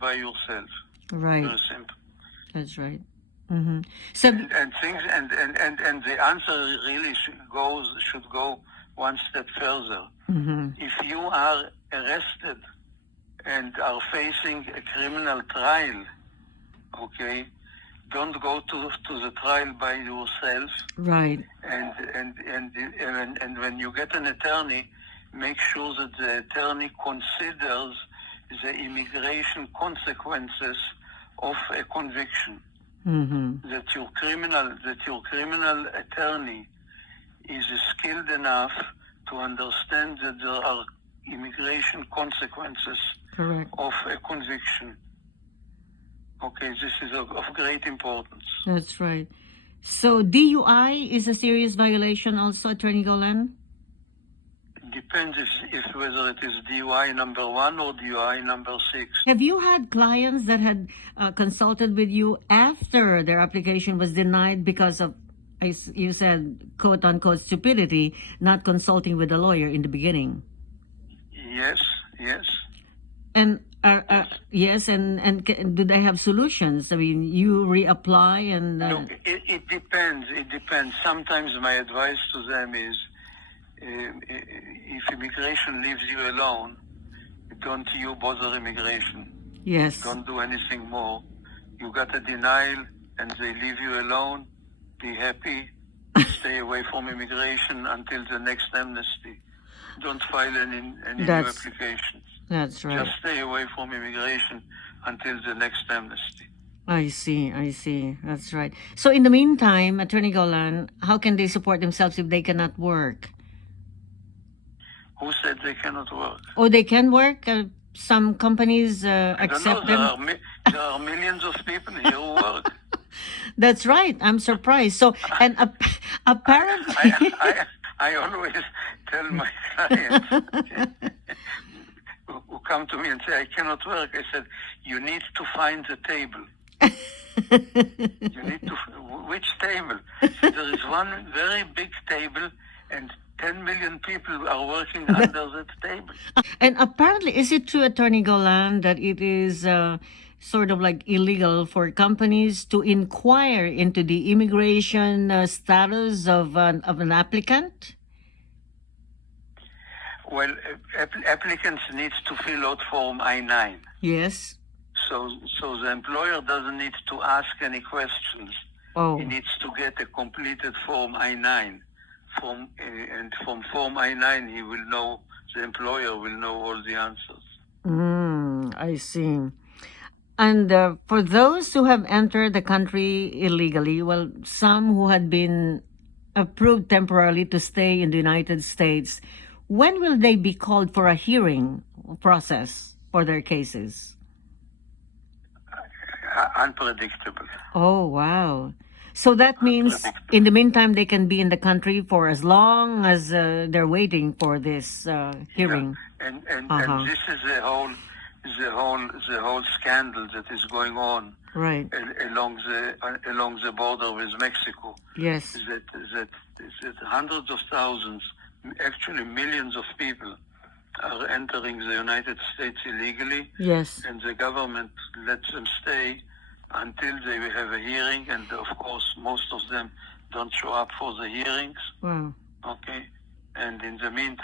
by yourself. Right. Very simple. That's right. Mm-hmm. So, And things and the answer really should go one step further. mm-hmm. If you are arrested and are facing a criminal trial, okay, don't go to the trial by yourself. Right. And when you get an attorney, make sure that the attorney considers the immigration consequences of a conviction. Mm-hmm. That your criminal attorney is skilled enough to understand that there are immigration consequences Correct. of a conviction. Okay, this is of great importance. That's right. So DUI is a serious violation also, Attorney Golan? Depends if whether it is DUI number 1 or DUI number 6. Have you had clients that had consulted with you after their application was denied because of, you said, quote-unquote stupidity, not consulting with a lawyer in the beginning? Yes. And yes, and do they have solutions? I mean, you reapply and... Look, it depends. Sometimes my advice to them is, if immigration leaves you alone, don't you bother immigration. Yes. Don't do anything more. You got a denial and they leave you alone, be happy, stay away from immigration until the next amnesty. Don't file any new applications. That's right. Just stay away from immigration until the next amnesty. I see. That's right. So in the meantime, Attorney Golan, how can they support themselves if they cannot work? Who said they cannot work? Oh, they can work? Some companies accept them? There are millions of people here who work. That's right. I'm surprised. So, and apparently... I always tell my clients who come to me and say, I cannot work. I said, you need to find the table. Which table? So there is one very big table and 10 million people are working under that table. And apparently, is it true, Attorney Golan, that it is sort of like illegal for companies to inquire into the immigration status of an applicant? Well, applicants need to fill out Form I-9. Yes. So the employer doesn't need to ask any questions. Oh. He needs to get a completed Form I-9. And from Form I-9, he will know, the employer will know all the answers. I see. And for those who have entered the country illegally, well, some who had been approved temporarily to stay in the United States, when will they be called for a hearing process for their cases? Unpredictable. Oh, wow. So that means in the meantime, they can be in the country for as long as they're waiting for this hearing. Yeah. And this is the whole scandal that is going on right along the border with Mexico. Yes. That hundreds of thousands, actually millions of people are entering the United States illegally. Yes. And the government lets them stay until they have a hearing, and of course most of them don't show up for the hearings. Wow. Okay. And in the meantime,